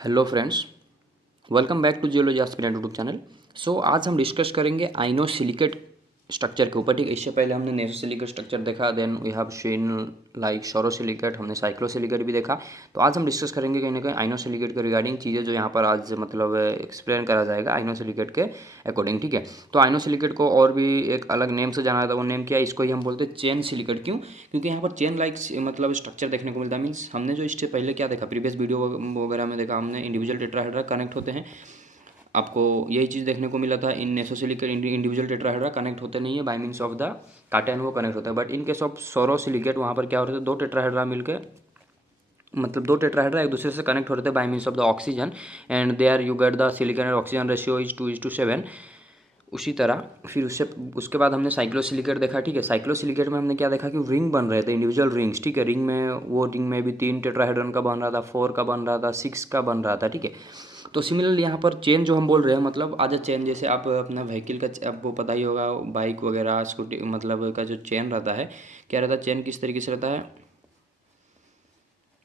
Hello friends, welcome back to geology aspirant YouTube channel. So आज हम discuss करेंगे आइनोसिलिकेट structure के ऊपर। ठीक है, इससे पहले हमने नेसोसिलिकेट स्ट्रक्चर देखा, then we have seen like sorosilicate, हमने साइक्लोसिलिकेट भी देखा। तो आज हम डिस्कस करेंगे कहीं ना कहीं आइनोसिलिकेट के रिगार्डिंग चीज़ें जो यहाँ पर आज मतलब एक्सप्लेन करा जाएगा आइनोसिलिकेट के अकॉर्डिंग। ठीक है, तो आइनोसिलिकेट को और भी एक अलग नेम से जाना जाता है, वो नेम क्या है, इसको ही हम बोलते हैं चेन सिलिकेट। क्यों? क्योंकि यहाँ पर चेन लाइक मतलब स्ट्रक्चर देखने को मिलता है। मीन्स हमने जो इससे पहले क्या देखा, प्रीवियस वीडियो वगैरह में देखा हमने, इंडिविजुअल टेट्राहेड्रा कनेक्ट होते हैं। आपको यही चीज़ देखने को मिला था, इन नेसोसिलिकेट इंडिविजुअल टेट्राहेड्रा कनेक्ट होते नहीं है, बाय मीन्स ऑफ द काटैन वो कनेक्ट होता है। बट इन केस ऑफ सोरोसिलिकेट वहाँ पर क्या होता है, दो टेट्राहेड्रा मिलकर मतलब दो टेट्राहेड्रा एक दूसरे से कनेक्ट हो रहे थे by means of the oxygen, and there you get the silicon and oxygen ratio is 2:7। उसी तरह फिर उसके बाद हमने साइक्लोसिलिकेट देखा। ठीक है, साइक्लोसिलिकेट में हमने क्या देखा कि रिंग बन रहे थे, इंडिविजुअल रिंग्स। ठीक है, रिंग में वो रिंग में भी 3 टेट्राहेड्रन का बन रहा था, 4 का बन रहा था, 6 का बन रहा था। ठीक है, तो सिमिलरली यहाँ पर चेन जो हम बोल रहे हैं, मतलब आज चेन जैसे आप अपना व्हीकल का आपको पता ही होगा, बाइक वगैरह स्कूटी मतलब का जो चेन रहता है, क्या रहता है, चेन किस तरीके से रहता है,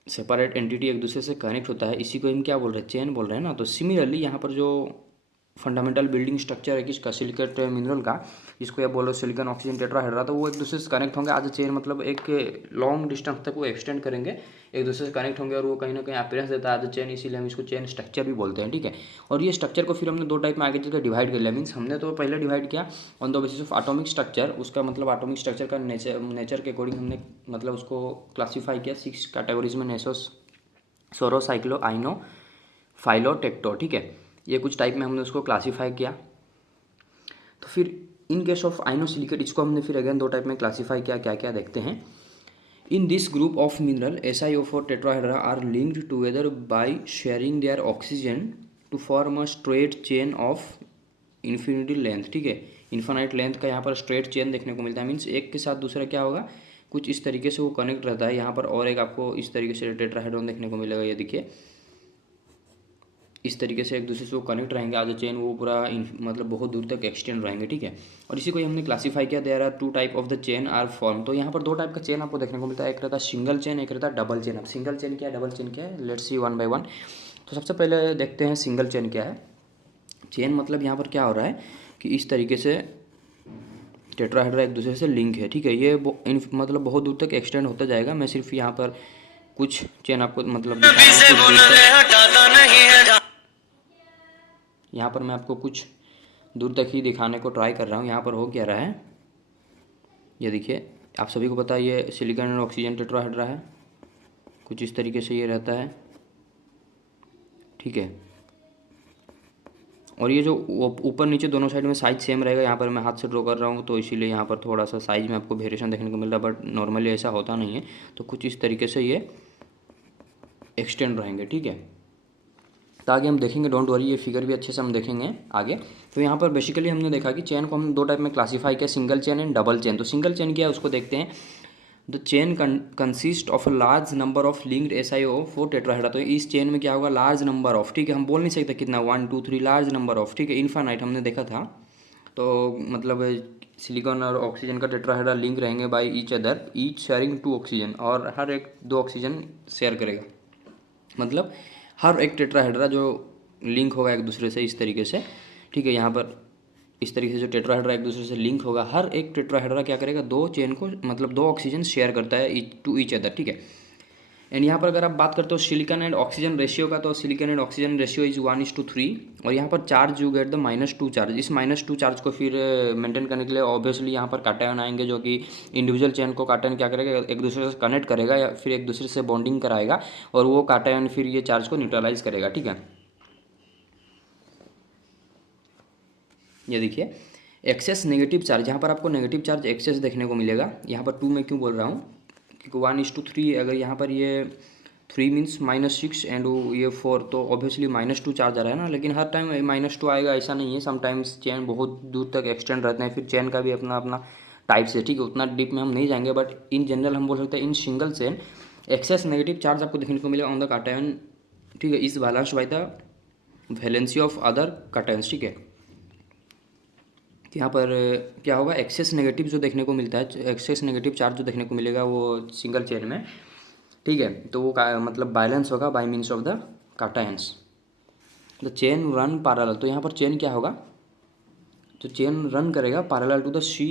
सेपरेट एंटिटी एक दूसरे से कनेक्ट होता है, इसी को हम क्या बोल रहे हैं, चेन बोल रहे हैं ना। तो सिमिलरली यहाँ पर जो फंडामेंटल बिल्डिंग स्ट्रक्चर है किसका, सिलिकेट मिनरल का, जिसको या बोलो सिलिकॉन ऑक्सीजन टेट्राहेड्रा, तो वो एक दूसरे से कनेक्ट होंगे आज चेन, मतलब एक लॉन्ग डिस्टेंस तक वो एक्सटेंड करेंगे, एक दूसरे से कनेक्ट होंगे, और वो कहीं ना कहीं अपीयरेंस देता है आज चेन, इसीलिए हम इसको चेन स्ट्रक्चर भी बोलते हैं। ठीक है, और ये स्ट्रक्चर को फिर हमने दो टाइप में आगे चलकर डिवाइड कर लिया। मीन्स हमने तो पहले डिवाइड किया on the basis of atomic structure, उसका मतलब एटॉमिक स्ट्रक्चर का नेचर के अकॉर्डिंग हमने मतलब उसको क्लासीफाई किया 6 कैटेगरीज में, नेसोस, सोरो, साइक्लो, आइनो, फाइलो, टेक्टो। ठीक है, ये कुछ टाइप में हमने उसको क्लासीफाई किया। तो फिर इन केस ऑफ आइनोसिलिकेट इसको हमने फिर अगेन दो टाइप में क्लासीफाई किया, क्या क्या देखते हैं। In this group of mineral SiO4 tetrahedra are linked together by sharing their oxygen to form a straight chain of infinity length. ठीक है, इन्फानाइट लेंथ का यहाँ पर स्ट्रेट चेन देखने को मिलता है। मीन्स एक के साथ दूसरा क्या होगा, कुछ इस तरीके से वो कनेक्ट रहता है। यहाँ पर और एक आपको इस तरीके से टेट्राहेड्रॉन देखने को मिलेगा, ये देखिए इस तरीके से एक दूसरे से वो कनेक्ट रहेंगे आज चेन, वो पूरा मतलब बहुत दूर तक एक्सटेंड रहेंगे। ठीक है, और इसी को हमने क्लासीफाई किया, there are 2 type of the chain are form. तो यहाँ पर दो टाइप का चेन आपको देखने को मिलता है, एक रहता है सिंगल चेन, एक रहता है डबल चेन। अब सिंगल चेन क्या है, डबल चेन क्या है, let's see one by one. तो सबसे पहले देखते हैं सिंगल चेन क्या है। चेन मतलब यहाँ पर क्या हो रहा है कि इस तरीके से टेट्राहेड्रा एक दूसरे से लिंक है। ठीक है, ये मतलब बहुत दूर तक एक्सटेंड होता जाएगा। मैं सिर्फ यहाँ पर कुछ चेन आपको मतलब यहाँ पर मैं आपको कुछ दूर तक ही दिखाने को ट्राई कर रहा हूँ। यहाँ पर हो क्या रहा है, ये देखिए, आप सभी को पता है ये सिलिकॉन और ऑक्सीजन टेट्राहेड्रा है, कुछ इस तरीके से ये रहता है। ठीक है, और ये जो ऊपर नीचे दोनों साइड में साइज सेम रहेगा। यहाँ पर मैं हाथ से ड्रॉ कर रहा हूँ तो इसीलिए यहाँ पर थोड़ा सा साइज में आपको वेरिएशन देखने को मिल रहा है, बट नॉर्मली ऐसा होता नहीं है। तो कुछ इस तरीके से ये एक्सटेंड रहेंगे। ठीक है, तो आगे हम देखेंगे, डोंट वरी, ये फिगर भी अच्छे से हम देखेंगे आगे। तो यहाँ पर बेसिकली हमने देखा कि चेन को हम दो टाइप में क्लासीफाई किया, single chain and double chain. तो सिंगल चेन क्या है उसको देखते हैं। The chain consist of a large number of linked SiO4 tetrahedra. तो इस चेन में क्या होगा, लार्ज नंबर ऑफ, ठीक है, हम बोल नहीं सकते कितना, 1 2 3, लार्ज नंबर ऑफ। ठीक है, इनफाइनाइट हमने देखा था। तो मतलब सिलिकॉन और ऑक्सीजन का टेट्राहेड्रा लिंक रहेंगे by each other, each sharing 2 oxygen, और हर एक 2 ऑक्सीजन शेयर करेगा। मतलब हर एक टेट्राहेड्रा जो लिंक होगा एक दूसरे से इस तरीके से। ठीक है, यहाँ पर इस तरीके से जो टेट्राहेड्रा एक दूसरे से लिंक होगा, हर एक टेट्राहेड्रा क्या करेगा, दो चेन को मतलब 2 ऑक्सीजन शेयर करता है टू ईच अदर। ठीक है, एंड यहाँ पर अगर आप बात करते हो सिलिकॉन एंड ऑक्सीजन रेशियो का, तो silicon and oxygen ratio is 1:3। और यहाँ पर charge you get the -2 charge. इस -2 चार्ज को फिर मेंटेन करने के लिए ऑब्वियसली यहाँ पर काटायन आएंगे, जो कि इंडिविजुअल चेन को काटायन क्या करेगा, एक दूसरे से कनेक्ट करेगा या फिर एक दूसरे से बॉन्डिंग कराएगा, और वो काटायन फिर ये चार्ज को न्यूट्रलाइज करेगा। ठीक है, ये देखिए एक्सेस नेगेटिव चार्ज, यहाँ पर आपको नेगेटिव चार्ज एक्सेस देखने को मिलेगा। यहाँ पर 2 मैं क्यों बोल रहा हूँ, क्योंकि 1:3, अगर यहाँ पर ये 3 मीन्स -6 एंड ये 4, तो ऑब्वियसली -2 चार्ज आ रहा है ना। लेकिन हर टाइम -2 आएगा ऐसा नहीं है, समटाइम्स चेन बहुत दूर तक एक्सटेंड रहते हैं, फिर चेन का भी अपना अपना टाइप से। ठीक है, उतना डीप में हम नहीं जाएंगे, बट इन जनरल हम बोल सकते हैं in single chain excess negative charge आपको देखने को मिलेगा ऑन द काटायन। ठीक है, is balance by the valency of other cations. ठीक है, यहाँ पर क्या होगा, एक्सेस नेगेटिव जो देखने को मिलता है, एक्सेस नेगेटिव चार्ज जो देखने को मिलेगा वो सिंगल चेन में। ठीक है, तो वो मतलब बैलेंस होगा by means of the cations. The chain run parallel, तो यहाँ पर चेन क्या होगा, तो चेन रन करेगा parallel to the C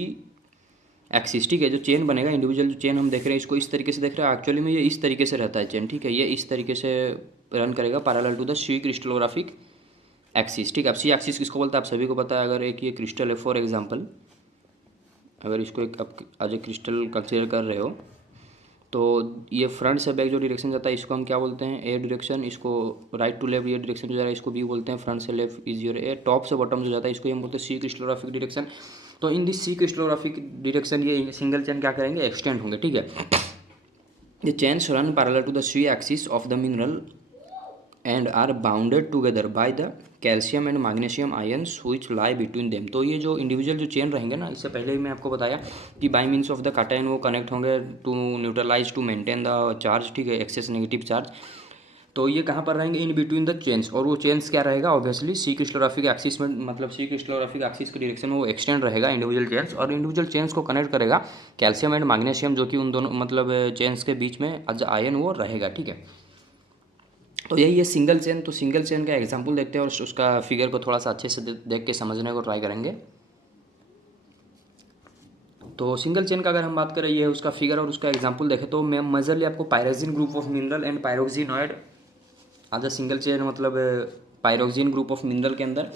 axis, ठीक है। जो चेन बनेगा, इंडिविजुअल जो चेन हम देख रहे हैं इसको इस तरीके से देख रहे हैं, एक्चुअली में ये इस तरीके से रहता है चेन, ठीक है। ये इस तरीके से रन करेगा parallel to the C crystallographic axis, ठीक है। अब सी एक्सिस किसको बोलता है आप सभी को पता है। अगर एक ये क्रिस्टल है फॉर एग्जांपल, अगर इसको एक आप एज ए क्रिस्टल कंसिडर कर रहे हो, तो ये फ्रंट से बैक जो डायरेक्शन जाता है इसको हम क्या बोलते हैं, ए डायरेक्शन। इसको राइट टू लेफ्ट ये डायरेक्शन जो जा रहा है इसको बी बोलते हैं। फ्रंट से left is your A, top से बॉटम जो जाता है इसको हम बोलते हैं सी क्रिस्टलोग्राफिक डायरेक्शन। तो in this C crystallographic direction ये सिंगल चेन क्या करेंगे, एक्सटेंड होंगे, ठीक है। The chains run parallel to the C axis of the mineral and are bounded together by the calcium and magnesium ions which lie between them. तो ये जो individual जो चेन रहेंगे ना, इससे पहले भी मैं आपको बताया कि by means of the cation वो कनेक्ट होंगे to neutralise to maintain the charge, ठीक है, एक्सेस नेगेटिव चार्ज। तो ये कहाँ पर रहेंगे, इन बिटवीन द चेन्स। और वो चेन्स क्या रहेगा, ऑब्वियसली सी क्रिस्टलोग्राफिक एक्सिस में, मतलब सी क्रिस्टलोग्राफिक एक्सिस की डायरेक्शन में वो एक्सटेंड रहेगा इंडिविजुअल चेन्स। और इंडिविजुअल चेन्स को कनेक्ट करेगा कैल्शियम एंड मैग्नीशियम, जो कि उन दोनों मतलब चेन्स के बीच में एज आयन वो रहेगा, ठीक है। तो यही है सिंगल चेन। तो सिंगल चेन का एग्जांपल देखते हैं और उसका फिगर को थोड़ा सा अच्छे से देख के समझने को ट्राई करेंगे। तो सिंगल चेन का अगर हम बात करें, ये है उसका फिगर और उसका एग्जांपल देखें, तो मैं मेजरली आपको pyroxene group of mineral and pyroxenoid आज सिंगल चेन, मतलब पायरोक्सिन ग्रुप ऑफ मिनरल के अंदर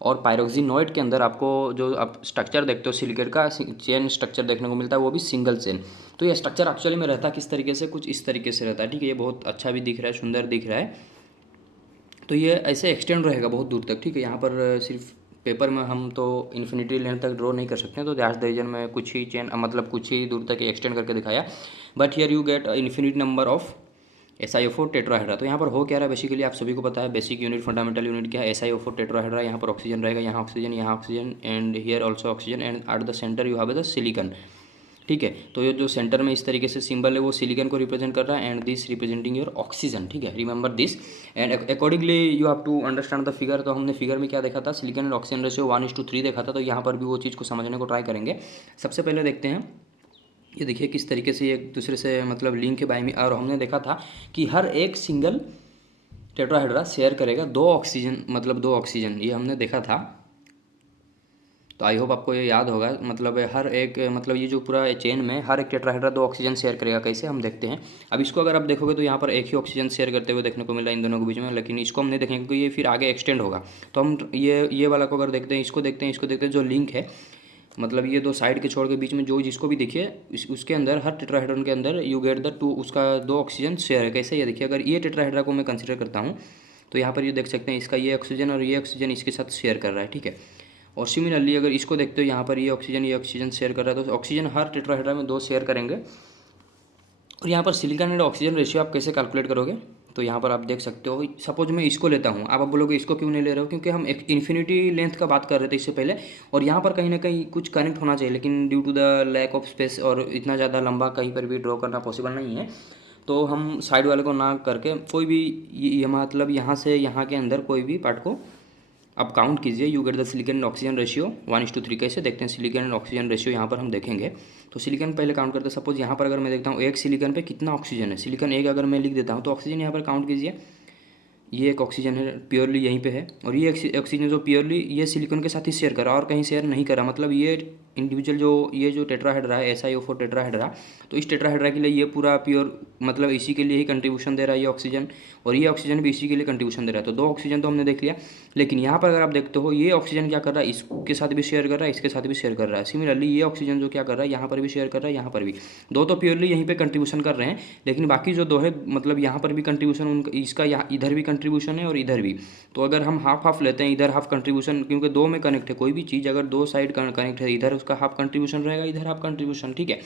और पायरोक्सिनॉइड के अंदर आपको जो आप स्ट्रक्चर देखते हो सिलिकेट का चेन स्ट्रक्चर देखने को मिलता है, वो भी सिंगल चेन। तो ये स्ट्रक्चर एक्चुअली में रहता है किस तरीके से, कुछ इस तरीके से रहता है, ठीक है। ये बहुत अच्छा भी दिख रहा है, सुंदर दिख रहा है। तो ये ऐसे एक्सटेंड रहेगा बहुत दूर तक, ठीक है। यहाँ पर सिर्फ पेपर में हम तो इन्फिनिटी लेंथ तक ड्रॉ नहीं कर सकते, तो दैट्स द रीजन में कुछ ही चेन मतलब कुछ ही दूर तक एक्सटेंड करके दिखाया। But here you gate infinite number of SiO4 tetrahedra. तो यहाँ पर हो क्या रहा है, बेसिकली आप सभी को पता है बेसिक यूनिट फंडामेंटल यूनिट क्या है, SiO4 टेट्राहेड्रा। यहाँ पर ऑक्सीजन रहेगा, यहाँ oxygen and here also oxygen and at the centre you have the silicon, ठीक है। तो ये जो सेंटर में इस तरीके से सिंबल है वो सिलिकन को रिप्रेजेंट कर रहा है and this representing your oxygen, ठीक है। Remember this and accordingly you have to understand the figure. तो हमने फिगर में क्या देखा था, सिलिकन एंड ऑक्सीजन रेशियो 1:3 देखा था। तो यहाँ पर भी वो चीज़ को समझने को ट्राई करेंगे। सबसे पहले देखते हैं, ये देखिए किस तरीके से एक दूसरे से मतलब लिंक है बाय में। और हमने देखा था कि हर एक सिंगल टेट्राहेड्रा शेयर करेगा 2 ऑक्सीजन, मतलब 2 ऑक्सीजन, ये हमने देखा था। तो आई होप आपको ये याद होगा। मतलब हर एक मतलब ये जो पूरा चेन में हर एक टेट्राहेड्रा 2 ऑक्सीजन शेयर करेगा, कैसे हम देखते हैं। अब इसको अगर आप देखोगे तो यहाँ पर एक ही ऑक्सीजन शेयर करते हुए देखने को मिला इन दोनों के बीच में, लेकिन इसको हम नहीं देखेंगे क्योंकि ये फिर आगे एक्सटेंड होगा। तो हम ये वाला को अगर देखते हैं, इसको देखते हैं, इसको देखते हैं, जो लिंक है मतलब ये 2 साइड के छोड़ के बीच में जो जिसको भी देखिए उसके अंदर हर टेट्राहेड्रन के अंदर यू गेट द 2, उसका 2 ऑक्सीजन शेयर है। कैसे, ये देखिए अगर ये टेट्राहेड्रा को मैं कंसीडर करता हूँ तो यहाँ पर ये देख सकते हैं इसका ये ऑक्सीजन और ये ऑक्सीजन इसके साथ शेयर कर रहा है, ठीक है। और सिमिलरली अगर इसको देखते हो यहाँ पर ये ऑक्सीजन शेयर कर रहा है, तो ऑक्सीजन हर टेट्राहेड्रा में 2 शेयर करेंगे। और यहाँ पर सिलिकॉन एंड ऑक्सीजन रेशियो आप कैसे कैलकुलेट करोगे, तो यहाँ पर आप देख सकते हो। सपोज मैं इसको लेता हूँ, आप बोलोगे इसको क्यों नहीं ले रहे हो, क्योंकि हम एक इन्फिनिटी लेंथ का बात कर रहे थे इससे पहले, और यहाँ पर कहीं ना कहीं कुछ कनेक्ट होना चाहिए, लेकिन due to the lack of space और इतना ज़्यादा लंबा कहीं पर भी ड्रॉ करना पॉसिबल नहीं है, तो हम साइड वाले को ना करके कोई भी ये मतलब यहाँ से यहाँ के अंदर कोई भी पार्ट को अब काउंट कीजिए। You get the silicon and oxygen ratio 1:3। कैसे देखते हैं सिलिकॉन एंड ऑक्सीजन रेशियो, यहाँ पर हम देखेंगे। तो सिलिकॉन पहले काउंट करते हैं। सपोज यहाँ पर अगर मैं देखता हूँ एक सिलिकॉन पे कितना ऑक्सीजन है, सिलिकॉन 1 अगर मैं लिख देता हूँ तो ऑक्सीजन यहाँ पर काउंट कीजिए। ये एक ऑक्सीजन है प्योरली यहीं पे है, और ये ऑक्सीजन जो प्योरली ये सिलिकॉन के साथ ही शेयर करा और कहीं शेयर नहीं करा। मतलब ये इंडिविजुअल जो ये जो टेट्राहेड्रा है SiO4 टेट्राहेड्रा, तो इस टेट्राहेड्रा के लिए ये पूरा प्योर मतलब इसी के लिए ही कंट्रीब्यूशन दे रहा है ये ऑक्सीजन, और ये ऑक्सीजन भी इसी के लिए कंट्रीब्यूशन दे रहा है। तो 2 ऑक्सीजन तो हमने देख लिया, लेकिन यहाँ पर अगर आप देखते हो ये ऑक्सीजन क्या कर रहा है, इसके साथ भी शेयर कर रहा है, इसके साथ भी शेयर कर रहा है। सिमिलरली ये ऑक्सीजन जो क्या कर रहा है, यहाँ पर भी शेयर कर रहा है, यहाँ पर भी। 2 तो प्योरली यहीं पे कंट्रीब्यूशन कर रहे हैं, लेकिन बाकी जो 2 है मतलब यहाँ पर भी कंट्रीब्यूशन उनका, इसका यहाँ इधर भी कंट्रीब्यूशन है और इधर भी। तो अगर हम हाफ हाफ लेते हैं, इधर हाफ कंट्रीब्यूशन, क्योंकि 2 में कनेक्ट है, कोई भी चीज़ अगर 2 साइड कनेक्ट है, इधर उसका हाफ कंट्रीब्यूशन रहेगा, इधर हाफ कंट्रीब्यूशन, ठीक है।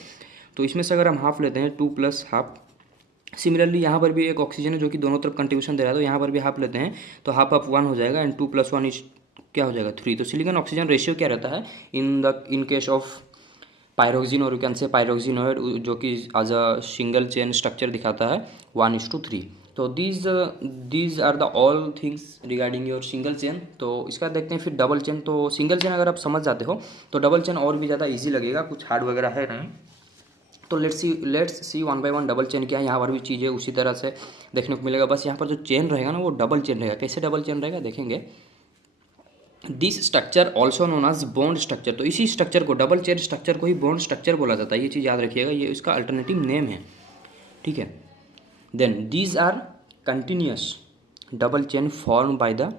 तो इसमें से अगर हम हाफ लेते हैं 2 + हाफ। सिमिलरली यहाँ पर भी एक ऑक्सीजन है जो कि दोनों तरफ कंट्रीब्यूशन दे रहा है, तो यहाँ पर भी हाफ लेते हैं तो हाफ ऑफ 1 हो जाएगा एंड 2 + 1 इज क्या हो जाएगा 3। तो सिलिकॉन ऑक्सीजन रेशियो क्या रहता है इन केस ऑफ पायरोक्सिन, और यू कैन से पायरोक्सिनॉइड, जो कि as a single chain structure दिखाता है 1:3। तो these are the all things regarding your single chain. तो इसका देखते हैं फिर डबल चेन। तो सिंगल चेन अगर आप समझ जाते हो तो डबल चेन और भी ज़्यादा ईजी लगेगा, कुछ हार्ड वगैरह है नहीं। तो let's see one by one double chain क्या है। यहाँ पर भी चीज़ें उसी तरह से देखने को मिलेगा, बस यहाँ पर जो चेन रहेगा ना वो डबल चेन रहेगा। कैसे डबल चेन रहेगा देखेंगे। This structure also known as bond structure, तो इसी स्ट्रक्चर को, डबल चेन स्ट्रक्चर को ही बॉन्ड स्ट्रक्चर बोला जाता है। ये चीज़ याद रखिएगा, ये इसका अल्टरनेटिव नेम है, ठीक है। Then these are continuous double chain form by the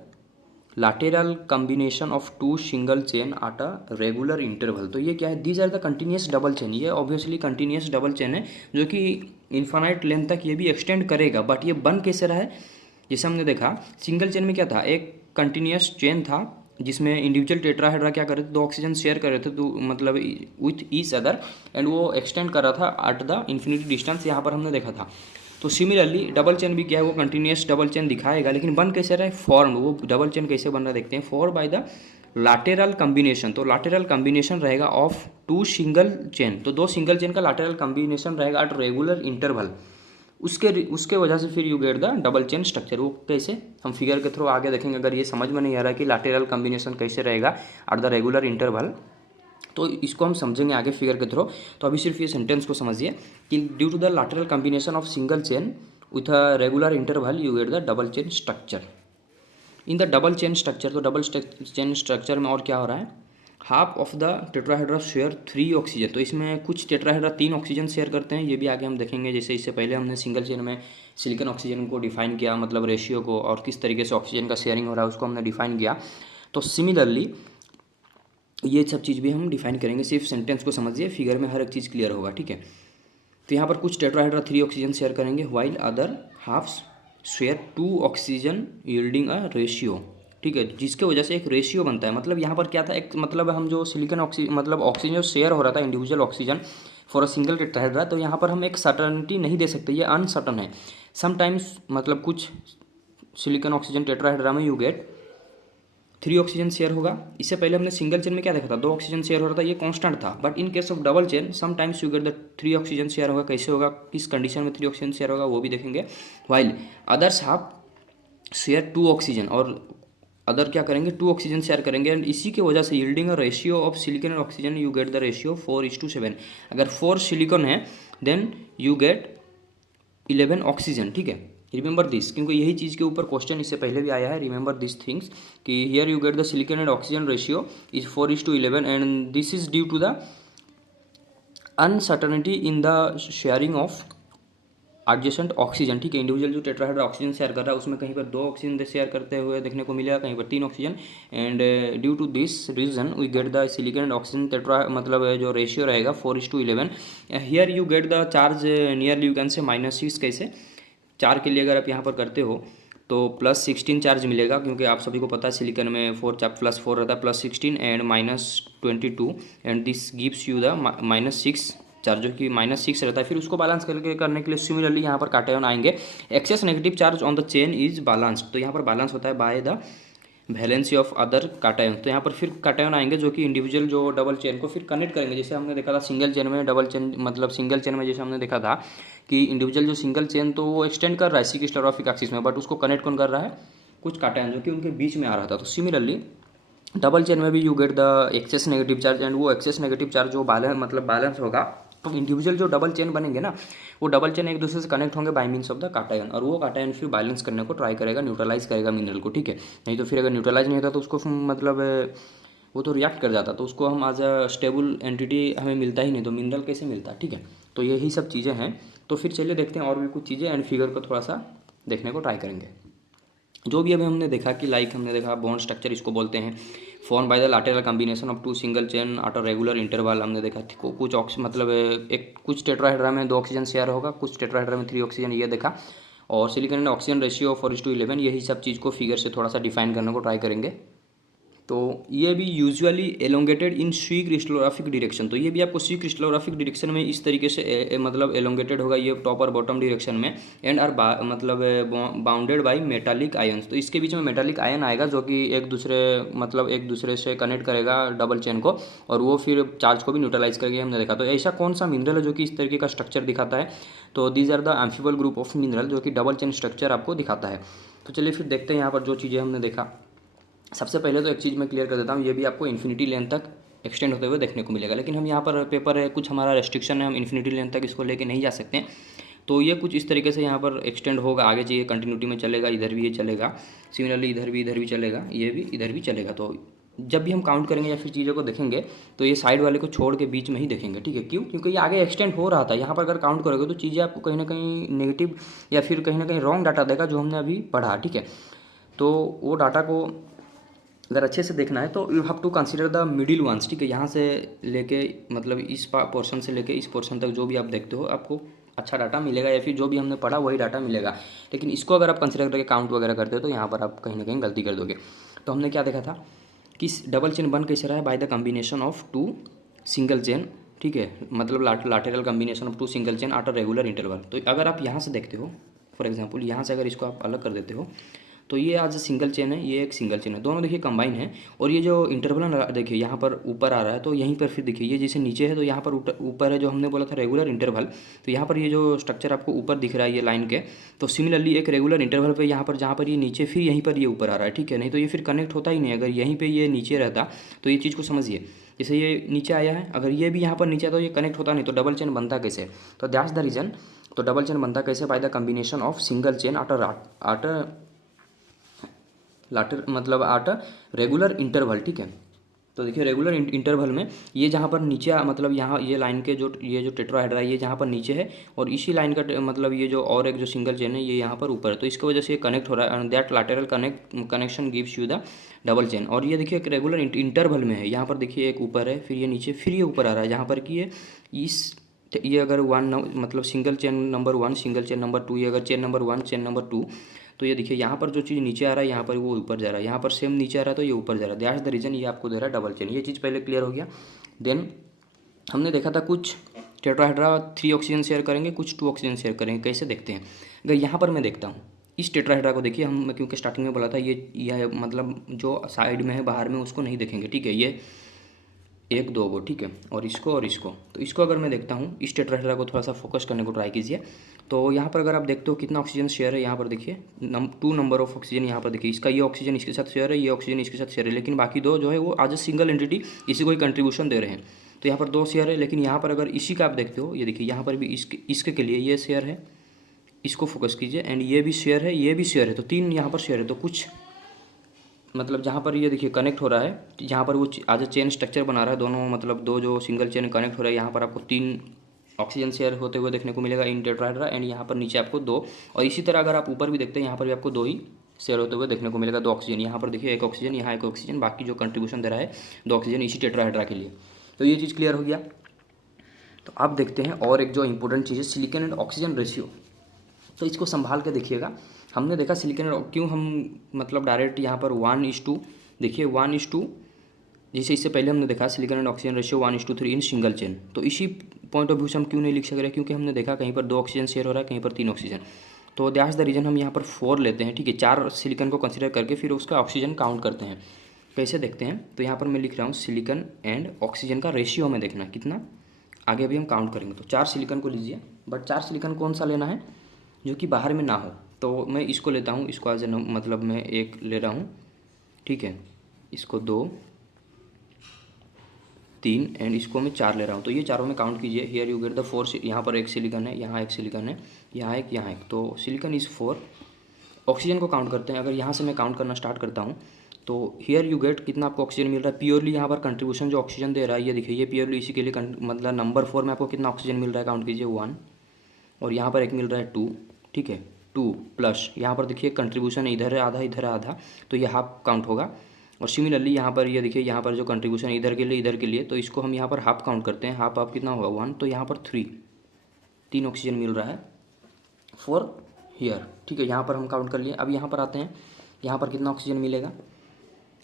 lateral combination of two single chain at a regular interval। तो ये क्या है, these are the continuous double chain. ये ऑब्वियसली कंटिन्यूस डबल चेन है जो कि इन्फानाइट लेंथ तक ये भी एक्सटेंड करेगा। बट ये बन कैसे रहा है, जैसे हमने देखा सिंगल चेन में क्या था, एक कंटिन्यूस चेन था जिसमें इंडिविजुअल टेट्राहेड्रा क्या कर रहे थे, दो ऑक्सीजन शेयर कर रहे थे, तो मतलब विथ ईच अदर, एंड वो एक्सटेंड कर रहा था एट द इन्फिनिटी डिस्टेंस, यहाँ पर हमने देखा था। तो सिमिलरली डबल चेन भी क्या है, वो कंटिन्यूस डबल चेन दिखाएगा, लेकिन बन कैसे रहा है, फॉर्म, वो डबल चेन कैसे बन रहा है देखते हैं। फॉर्म बाय द लाटेरल कम्बिनेशन, तो लाटेरल कम्बिनेशन रहेगा ऑफ टू सिंगल चेन, तो दो सिंगल चेन का लाटेरल कम्बिनेशन रहेगा एट रेगुलर इंटरवल, उसके वजह से फिर you get the double chain structure. वो कैसे, हम फिगर के थ्रू आगे देखेंगे। अगर ये समझ में नहीं आ रहा है कि लाटेरल कम्बिनेशन कैसे रहेगा एट द रेगुलर इंटरवल, तो इसको हम समझेंगे आगे फिगर के थ्रू। तो अभी सिर्फ ये सेंटेंस को समझिए कि due to the lateral combination of single chain with a regular interval you get the double chain structure. In the double chain structure, तो डबल चेन स्ट्रक्चर में और क्या हो रहा है, half of the tetrahedra share 3 oxygen, तो इसमें कुछ टेट्राहेड्रा 3 ऑक्सीजन शेयर करते हैं, ये भी आगे हम देखेंगे। जैसे इससे पहले हमने सिंगल चेन में सिलिकॉन ऑक्सीजन को डिफाइन किया, मतलब रेशियो को, और किस तरीके से ऑक्सीजन का शेयरिंग हो रहा है उसको हमने डिफाइन किया। तो सिमिलरली ये सब चीज़ भी हम डिफाइन करेंगे, सिर्फ सेंटेंस को समझिए, फिगर में हर एक चीज़ क्लियर होगा, ठीक है। तो यहाँ पर कुछ टेट्राहेड्रा 3 ऑक्सीजन शेयर करेंगे, while other halfs share 2 oxygen yielding a ratio, ठीक है, जिसके वजह से एक रेशियो बनता है। मतलब यहाँ पर क्या था, एक मतलब हम जो सिलिकॉन मतलब ऑक्सीजन जो शेयर हो रहा था individual oxygen for a single tetrahedra, तो यहाँ पर हम एक सर्टनिटी नहीं दे सकते, ये अनसर्टन है। समटाइम्स मतलब कुछ सिलिकॉन ऑक्सीजन टेट्राहेड्रा में यू गेट 3 ऑक्सीजन शेयर होगा। इससे पहले हमने सिंगल चेन में क्या देखा था, 2 ऑक्सीजन शेयर हो रहा था, ये कांस्टेंट था। But in case of double chain sometimes you get the 3 oxygen share होगा। कैसे होगा, किस कंडीशन में 3 ऑक्सीजन शेयर होगा वो भी देखेंगे। While others half share 2 oxygen, और अदर क्या करेंगे, 2 ऑक्सीजन शेयर करेंगे, एंड इसी की वजह से yielding a ratio of silicon and oxygen you get the ratio 4:7। अगर 4 सिलिकॉन है देन यू गेट 11 ऑक्सीजन, ठीक है। रिमेंबर दिस, क्योंकि यही चीज़ के ऊपर क्वेश्चन इससे पहले भी आया है। रिमेंबर दिस थिंग्स कि here you get the silicon and oxygen ratio is 4:11, and this is due to the uncertainty in the sharing of adjacent oxygen, ठीक है। इंडिविजुअल जो टेट्राहेड्रा ऑक्सीजन शेयर कर रहा है उसमें कहीं पर 2 ऑक्सीजन शेयर करते हुए देखने को मिलेगा, कहीं पर 3 oxygen, and due to this reason we get the silicon and oxygen tetra, मतलब जो रेशियो रहेगा 4:11। Here you get the charge nearly you can say -6। कैसे, 4 के लिए अगर आप यहाँ पर करते हो तो +16 चार्ज मिलेगा, क्योंकि आप सभी को पता है सिलिकॉन में +4 रहता है, +16 and -22, and this gives you the -6 charge, जो कि -6 रहता है। फिर उसको बैलेंस करने के लिए सिमिलरली यहाँ पर काटायन आएंगे। Excess negative charge on the chain is balanced, तो यहाँ पर बैलेंस होता है by the valency of other cation. तो यहाँ पर फिर काटायन आएंगे जो कि इंडिविजुअल जो डबल चेन को फिर कनेक्ट करेंगे। जैसे हमने देखा था सिंगल चेन में, डबल चेन मतलब सिंगल चेन में जैसे हमने देखा था कि इंडिविजुअल जो सिंगल चेन तो वो एक्सटेंड कर रहा है सी स्टेरोफिक एक्सिस में, बट उसको कनेक्ट कौन कर रहा है, कुछ काटायन जो कि उनके बीच में आ रहा था। तो सिमिलरली डबल चेन में भी you get the excess negative charge, and वो एक्सेस नेगेटिव चार्ज जो बैलेंस होगा, तो इंडिविजुअल जो डबल चेन बनेंगे ना, वो डबल चेन एक दूसरे से कनेक्ट होंगे बाय मीन्स ऑफ द काटायन, और वो काटायन फिर बैलेंस करने को ट्राई करेगा, न्यूट्रलाइज करेगा मिनरल को, ठीक है। नहीं तो फिर अगर न्यूट्रलाइज नहीं होता तो उसको मतलब वो तो रिएक्ट कर जाता, तो उसको हम एज अ स्टेबल एंटिटी हमें मिलता ही नहीं, तो मिनरल कैसे मिलता, ठीक है। तो यही सब चीज़ें हैं। तो फिर चलिए देखते हैं और भी कुछ चीज़ें, एंड फिगर को थोड़ा सा देखने को ट्राई करेंगे। जो भी अभी हमने देखा कि हमने देखा बॉन्ड स्ट्रक्चर इसको बोलते हैं, form by the lateral combination of 2 single chain at a regular interval. हमने देखा कुछ मतलब एक कुछ टेट्राहेड्रा में 2 ऑक्सीजन शेयर होगा, कुछ टेट्राहेड्रा में 3 ऑक्सीजन, ये देखा। और सिलिकॉन एंड ऑक्सीजन रेशियो 4:11, यही सब चीज़ को फिगर से थोड़ा सा डिफाइन करने को ट्राई करेंगे। तो ये भी यूजुअली एलोंगेटेड इन सी क्रिस्टलोग्राफिक डायरेक्शन, तो ये भी आपको सी क्रिस्टलोग्राफिक डायरेक्शन में इस तरीके से मतलब एलोंगेटेड होगा, ये टॉप और बॉटम डायरेक्शन में, एंड आर मतलब बाउंडेड बाय मेटालिक आयंस। तो इसके बीच में मेटालिक आयन आएगा जो कि एक दूसरे से कनेक्ट करेगा डबल चेन को, और वो फिर चार्ज को भी न्यूट्रलाइज करके हमने देखा। तो ऐसा कौन सा मिनरल है जो कि इस तरीके का स्ट्रक्चर दिखाता है, तो these are the amphibole group of mineral जो कि डबल चेन स्ट्रक्चर आपको दिखाता है। तो चलिए फिर देखते हैं यहाँ पर जो चीज़ें हमने देखा। सबसे पहले तो एक चीज़ मैं क्लियर कर देता हूँ, ये भी आपको इन्फिनिटी लेंथ तक एक्सटेंड होते हुए देखने को मिलेगा। लेकिन हम यहाँ पर पेपर है, कुछ हमारा रेस्ट्रिक्शन है, हम इन्फिनिटी लेंथ तक इसको लेके नहीं जा सकते हैं। तो ये कुछ इस तरीके से यहाँ पर एक्सटेंड होगा, आगे चाहिए कंटिन्यूटी में चलेगा, इधर भी ये चलेगा, सिमिलरली इधर भी चलेगा, ये भी इधर भी चलेगा। तो जब भी हम काउंट करेंगे या फिर चीज़ों को देखेंगे तो ये साइड वाले को छोड़ के बीच में ही देखेंगे, ठीक है। क्यों? क्योंकि ये आगे एक्सटेंड हो रहा था। यहाँ पर अगर काउंट करोगे तो चीज़ें आपको कहीं ना कहीं नेगेटिव या फिर कहीं ना कहीं रॉन्ग डाटा देगा, जो हमने अभी पढ़ा, ठीक है। तो वो डाटा को अगर अच्छे से देखना है तो you have to consider the middle ones, ठीक है। यहाँ से लेके मतलब इस पोर्शन से लेके इस पोर्शन तक जो भी आप देखते हो आपको अच्छा डाटा मिलेगा, या फिर जो भी हमने पढ़ा वही डाटा मिलेगा। लेकिन इसको अगर आप कंसीडर करके काउंट वगैरह करते हो तो यहाँ पर आप कहीं ना कहीं गलती कर दोगे। तो हमने क्या देखा था कि डबल चेन बन कैसे रहा है, by the combination of two single chain, ठीक है, मतलब lateral combination of two single chain at a regular interval. तो अगर आप यहाँ से देखते हो, फॉर एग्जांपल यहाँ से अगर इसको आप अलग कर देते हो तो ये आज सिंगल चेन है, ये एक सिंगल चेन है, दोनों देखिए कंबाइन है। और ये जो इंटरवल है देखिए यहाँ पर ऊपर आ रहा है, तो यहीं पर फिर देखिए ये जैसे नीचे है तो यहाँ पर ऊपर है, जो हमने बोला था रेगुलर इंटरवल। तो यहाँ पर ये जो स्ट्रक्चर आपको ऊपर दिख रहा है ये लाइन के, तो सिमिलरली एक रेगुलर इंटरवल पे यहाँ पर जहाँ पर ये नीचे फिर यहीं पर ये ऊपर आ रहा है, ठीक है। नहीं तो ये फिर कनेक्ट होता ही नहीं। अगर यहीं पर ये नीचे रहता तो ये चीज़ को समझिए, जैसे ये नीचे आया है, अगर ये भी यहाँ पर नीचे आता तो ये कनेक्ट होता नहीं, तो डबल चेन बनता कैसे? तो दैट्स द रीज़न। तो डबल चेन बनता कैसे? By the combination of single chain at lateral मतलब आट रेगुलर इंटरवल, ठीक है। तो देखिए रेगुलर इंटरवल में ये जहाँ पर नीचे मतलब यहाँ ये लाइन के जो ये जो टेट्राहेड्रा है ये जहाँ पर नीचे है, और इसी लाइन का मतलब ये जो और एक जो सिंगल चेन है ये यहाँ पर ऊपर है, तो इसकी वजह से ये कनेक्ट हो रहा है, and that lateral connection gives you the double chain. और ये देखिए एक रेगुलर इंटरवल में है, यहाँ पर देखिए एक ऊपर है, फिर ये नीचे, फिर ये ऊपर आ रहा है, जहाँ पर कि ये अगर मतलब single chain number 1, single chain number 2, ये अगर चेन नंबर 1, चेन नंबर 2, तो ये देखिए यहाँ पर जो चीज़ नीचे आ रहा है यहाँ पर वो ऊपर जा रहा है, यहाँ पर सेम नीचे आ रहा है तो ये ऊपर जा रहा है। दैट्स द रीज़न ये आपको दे रहा है डबल चेन। ये चीज़ पहले क्लियर हो गया। देन हमने देखा था कुछ टेट्राहेड्रा 3 ऑक्सीजन शेयर करेंगे, कुछ 2 ऑक्सीजन शेयर करेंगे। कैसे देखते हैं? अगर यहाँ पर मैं देखता हूँ इस टेट्राहेड्रा को, देखिए हम क्योंकि स्टार्टिंग में बोला था ये मतलब जो साइड में है बाहर में उसको नहीं देखेंगे, ठीक है। ये 1 2 गो, ठीक है, और इसको तो इसको अगर मैं देखता हूँ, इस टेट्राहेड्रा को थोड़ा सा फोकस करने को ट्राई कीजिए। तो यहाँ पर अगर आप देखते हो कितना ऑक्सीजन शेयर है, यहाँ पर देखिए 2 नंबर ऑफ ऑक्सीजन, यहाँ पर देखिए इसका ये ऑक्सीजन इसके साथ शेयर है, ये ऑक्सीजन इसके साथ शेयर है, लेकिन बाकी 2 जो है वो आज सिंगल एंटिटी इसी को ही कंट्रीब्यूशन दे रहे हैं। तो यहाँ पर 2 शेयर है, लेकिन यहाँ पर अगर इसी का आप देखते हो, ये देखिए यहाँ पर भी इसके के लिए ये शेयर है, इसको फोकस कीजिए, एंड ये भी शेयर है, ये भी शेयर है, तो 3 यहाँ पर शेयर है। तो कुछ मतलब जहाँ पर ये देखिए कनेक्ट हो रहा है, जहाँ पर वो आज चेन स्ट्रक्चर बना रहा है, दोनों मतलब 2 जो सिंगल चेन कनेक्ट हो रहा है, यहाँ पर आपको 3 ऑक्सीजन शेयर होते हुए देखने को मिलेगा इन टेट्राहेड्रा, एंड यहाँ पर नीचे आपको 2। और इसी तरह अगर आप ऊपर भी देखते हैं यहाँ पर भी आपको 2 ही शेयर होते हुए देखने को मिलेगा, 2 ऑक्सीजन। यहाँ पर देखिए 1 ऑक्सीजन, यहाँ 1 ऑक्सीजन, बाकी जो कंट्रीब्यूशन दे रहा है 2 ऑक्सीजन इसी टेट्राहेड्रा के लिए। तो ये चीज़ क्लियर हो गया। तो अब देखते हैं और एक जो इंपॉर्टेंट चीज़ है, सिलिकॉन एंड ऑक्सीजन रेशियो। तो इसको संभाल के देखिएगा। हमने देखा सिलिकॉन क्यों हम मतलब डायरेक्ट यहाँ पर 1:2 देखिए 1:2, जैसे इससे पहले हमने देखा silicon and oxygen ratio 1:3 in single chain. तो इसी पॉइंट ऑफ व्यू से हम क्यों नहीं लिख सक रहे? क्योंकि हमने देखा कहीं पर 2 ऑक्सीजन शेयर हो रहा है, कहीं पर 3 ऑक्सीजन। तो दैट्स द रीज़न हम यहाँ पर 4 लेते हैं, ठीक है। 4 सिलिकॉन को कंसिडर करके फिर उसका ऑक्सीजन काउंट करते हैं। कैसे देखते हैं? तो यहाँ पर मैं लिख रहा हूँ सिलिकॉन एंड ऑक्सीजन का रेशियो में देखना कितना, आगे अभी हम काउंट करेंगे। तो 4 सिलिकॉन को लीजिए, बट 4 सिलिकॉन कौन सा लेना है जो कि बाहर में ना हो। तो मैं इसको लेता हूँ, इसको आज मतलब मैं 1 ले रहा हूँ, ठीक है, इसको 2 3 एंड इसको मैं 4 ले रहा हूँ। तो ये चारों में काउंट कीजिए। हियर यू गेट द 4, यहाँ पर 1 सिलिकॉन है, यहाँ 1 सिलिकॉन है, यहाँ 1, यहाँ 1, तो सिलिकॉन इज़ 4। ऑक्सीजन को काउंट करते हैं। अगर यहाँ से मैं काउंट करना स्टार्ट करता हूँ तो हियर यू गेट कितना आपको ऑक्सीजन मिल रहा है प्योरली। यहाँ पर कंट्रीब्यूशन जो ऑक्सीजन दे रहा है ये देखिए, ये प्योरली इसी के लिए मतलब नंबर 4 में आपको कितना ऑक्सीजन मिल रहा है, काउंट कीजिए 1, और यहाँ पर एक मिल रहा है 2, ठीक है, 2 प्लस यहाँ पर देखिए कंट्रीब्यूशन इधर है आधा, इधर है आधा, तो ये हाफ काउंट होगा। और सिमिलरली यहाँ पर ये देखिए, यहाँ पर जो कंट्रीब्यूशन इधर के लिए इधर के लिए, तो इसको हम यहाँ पर हाफ काउंट करते हैं। हाफ कितना होगा 1, तो यहाँ पर 3 ऑक्सीजन मिल रहा है फॉर हियर, ठीक है। यहाँ पर हम काउंट कर लिए। अब यहाँ पर आते हैं, यहाँ पर कितना ऑक्सीजन मिलेगा,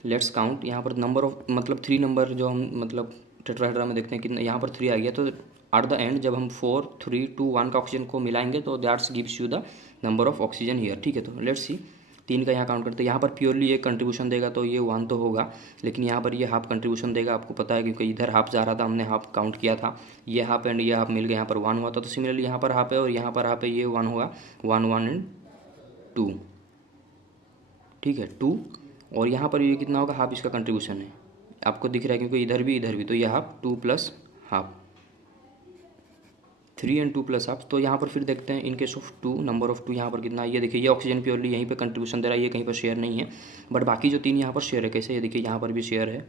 लेट्स काउंट। यहाँ पर नंबर ऑफ मतलब 3 नंबर जो हम मतलब टेट्राहेड्रा में देखते हैं कितना, यहाँ पर 3 आ गया। तो एट द एंड जब हम 4 3 2 1 का ऑक्सीजन को मिलाएंगे तो that's gives you the number of oxygen here, ठीक है। तो लेट्स सी 3 का यहाँ काउंट करते हैं। यहाँ पर प्योरली एक कंट्रीब्यूशन देगा तो ये 1 तो होगा, लेकिन यहाँ पर ये हाफ कंट्रीब्यूशन देगा, आपको पता है क्योंकि इधर हाफ जा रहा था, हमने हाफ काउंट किया था, ये हाफ एंड ये हाफ मिल गया, यहाँ पर 1 हुआ था। तो सिमिलरली यहाँ पर हाफ है और यहाँ पर हाफ है, ये 1 होगा, 1 1 एंड 2, ठीक है 2। और यहाँ पर ये कितना होगा, हाफ इसका कंट्रीब्यूशन है, आपको दिख रहा है क्योंकि इधर भी तो ये half 2 plus half 3 and 2 plus half. तो यहाँ पर फिर देखते हैं इन केस ऑफ 2 नंबर ऑफ 2 यहाँ पर कितना है। ये देखिए ये ऑक्सीजन प्योरली यहीं पे कंट्रीब्यूशन दे रहा है, ये कहीं पर शेयर नहीं है, बट बाकी जो 3 यहाँ पर शेयर है। कैसे, ये देखिए यहाँ पर भी शेयर है,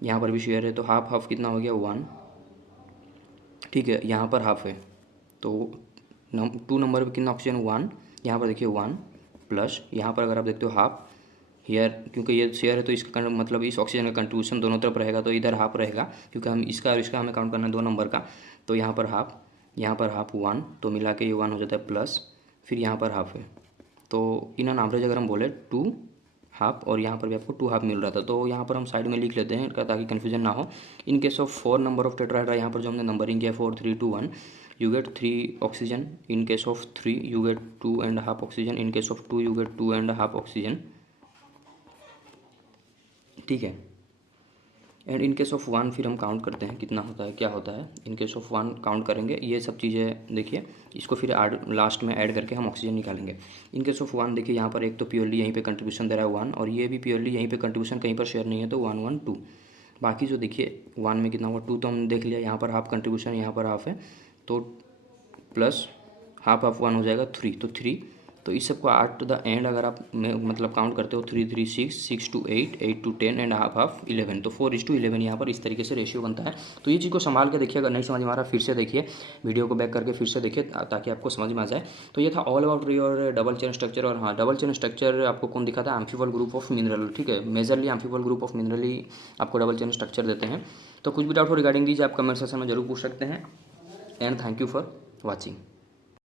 यहाँ पर भी शेयर है, तो हाफ हाफ कितना हो गया 1, ठीक है। यहाँ पर हाफ है तो 2 नंबर पर कितना ऑक्सीजन 1, यहाँ पर देखिए 1 प्लस यहाँ पर अगर आप देखते हो हाफ हियर, क्योंकि ये शेयर है तो इसका मतलब इस ऑक्सीजन का कंट्रीब्यूशन दोनों तरफ रहेगा, तो इधर हाफ रहेगा क्योंकि हम इसका और इसका हमें काउंट करना है 2 नंबर का। तो यहाँ पर हाफ, यहाँ पर हाफ 1, तो मिला के ये 1 हो जाता है प्लस, फिर यहाँ पर हाफ है। तो इन एन एवरेज अगर हम बोले 2 हाफ और यहाँ पर भी आपको 2 हाफ मिल रहा था, तो यहाँ पर हम साइड में लिख लेते हैं ताकि कन्फ्यूजन ना हो। इन case of 4 number of tetrahedra, यहाँ पर जो हमने नंबरिंग किया 4 3 2 1, you get 3 oxygen. In case of 3 you get 2 and half oxygen. In case of 2 you get 2 and half oxygen, ठीक है। एंड इन केस ऑफ 1 फिर हम काउंट करते हैं कितना होता है क्या होता है। इन केस ऑफ 1 काउंट करेंगे, ये सब चीज़ें देखिए, इसको फिर लास्ट में ऐड करके हम ऑक्सीजन निकालेंगे। इन केस ऑफ 1 देखिए यहाँ पर एक तो प्योरली यहीं पे कंट्रीब्यूशन दे रहा है 1, और ये भी प्योरली यहीं पे कंट्रीब्यूशन कहीं पर शेयर नहीं है, तो 1 1 2। बाकी जो देखिए 1 में कितना हुआ 2, तो हमने देख लिया, यहाँ पर हाफ कंट्रीब्यूशन, यहाँ पर हाफ है, तो प्लस हाफ हाफ 1 हो जाएगा 3, तो 3। तो इस सबको 8 टू द एंड अगर आप मतलब काउंट करते हो 3 3 6 6 to 8 8 to 10 and half half 11, तो 4:11 यहाँ पर इस तरीके से रेशियो बनता है। तो ये चीज़ को संभाल के देखिए, अगर नहीं समझ में आ रहा फिर से देखिए, वीडियो को बैक करके फिर से देखिए ताकि आपको समझ में आ जाए। तो ये था all about your double chain structure. और हाँ, डबल चेन स्ट्रक्चर आपको कौन दिखाता है, एम्फीबॉल ग्रुप ऑफ मिनरल, ठीक है। मेजरली एम्फीबॉल ग्रुप ऑफ मिनरल ही आपको डबल चेन स्ट्रक्चर देते हैं। तो कुछ भी डाउट हो रिगार्डिंग दीजिए आप कमेंट सेक्शन में जरूर पूछ सकते हैं। And thank you for watching.